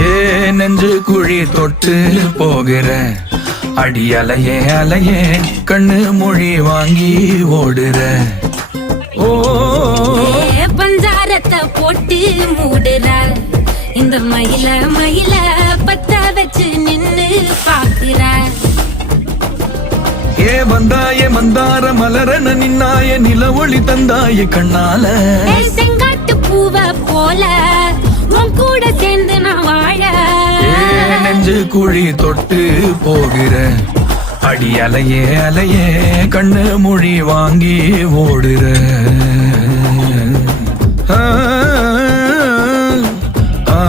ஏ நெஞ்சு குழி தொட்டு போகிற அடி அலையே அலையே கண்ணு மொழி வாங்கி ஓடுற. ஓ பஞ்சாரத்தை போட்டு மூடுற இந்த மயில மயில பத்த வச்சு நின்னு பாக்குற. ஏ வந்தாய மந்தார மலரன நின்னாய நில ஒளி தந்தாய கண்ணால. செங்காட்டு பூவ போல உன் கூட சேர்ந்து நான் வாழ. நெஞ்சு குழி தொட்டு போகிற அடி அலையே அலையே கண்ணு மொழி வாங்கி ஓடுற. ஆ ஆ